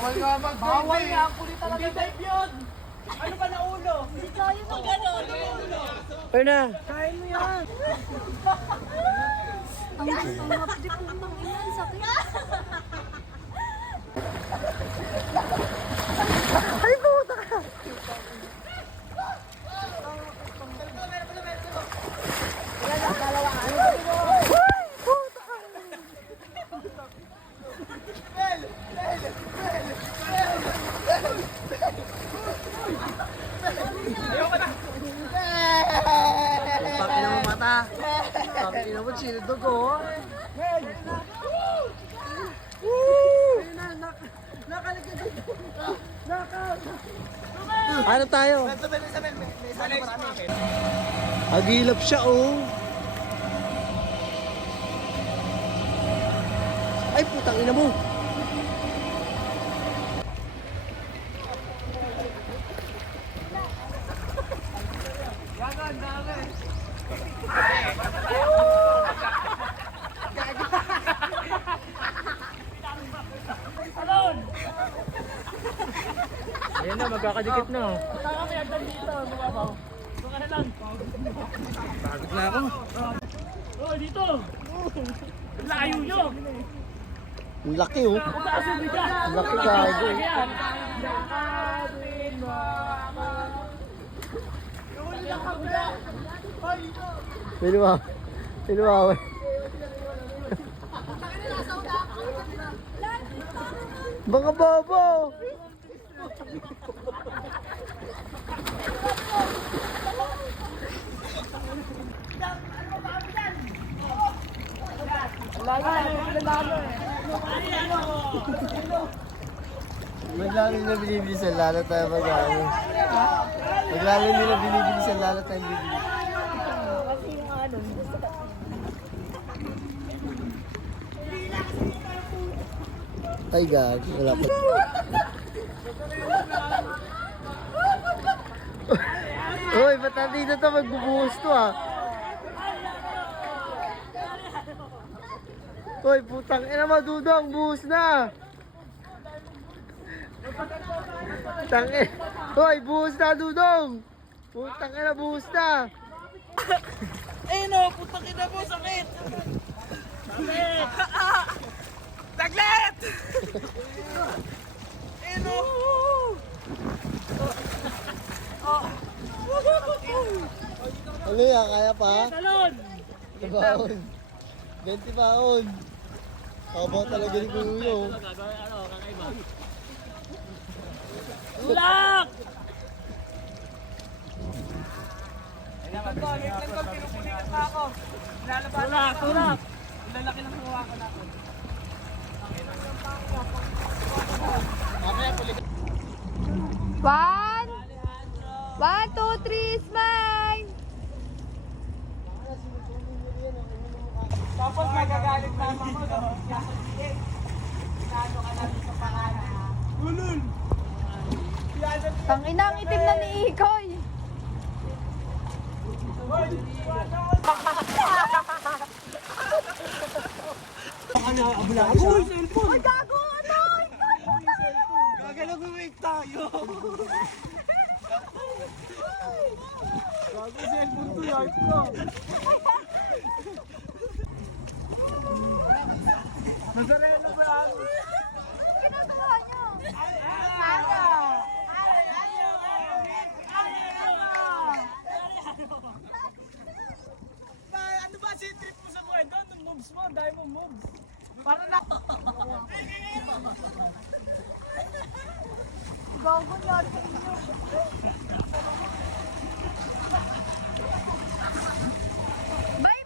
Bawal nga mag-dive. Bawal nga ako rin talaga. Hindi dive yun! Ano ba na ulo? Hindi kaya mo. Gano'n, ulo. Ayun na. Kain mo yan. Ang hapdi po ng ilan. Sakit. Ay, puta ka. Pakin mo mata. Pakin mo sinidog ko. Ano tayo? Agilap siya oh. Ay putang ina mo. Ayan na, magkakadikit na. Saka may agdan dito, mababaw. Doon ka na lang. Pagod na ako. Oh, dito! Layo nyo! Ang laki oh. Magkakasubi ka! Ang laki gago. Ayan! Pinuha. Pinuha. Mga bobo. Maglalo nila binibili sa lalo tayo mag-ano. Maglalo nila binibili sa lalo tayo bibili. Ay gag, wala pa. Uy, ba't nandito to magbubuhos to ah? Uy, putang ina mo, Dudong, buhos na! Tangin. Hoy, buhos na, Dudong! Putang ina, buhos na! Eh no, putang ina mo, sakit! Sakit! Taglit! Eh no! Ano yan, kaya pa? Talon! Baon. 20 baon. Kabaw talaga ni Kuya. Gagawin ano, kakaiba. Tulak! Wait lang ko, pinupulikat na ako. Tulak, tulak! Ang lalaki ng hawa ko natin. One. 1, 2, 3, smile. Tapos magagalit na mo, no? Kasabihin. Pinano ka natin sa pangalan, ha? Ulul! Tangina, ang itim na ni Ikoy. Uy, cellphone! Ay, gago, ano? Gagalaw wait tayo! Gago cellphone to, yard ko! Nazareno ba ako? Ginagawa niyo? Ano ba si trip mo sa buhay doon? Yung moves mo, dahil mo moves. Para na... Gago niya sa inyo. Bye,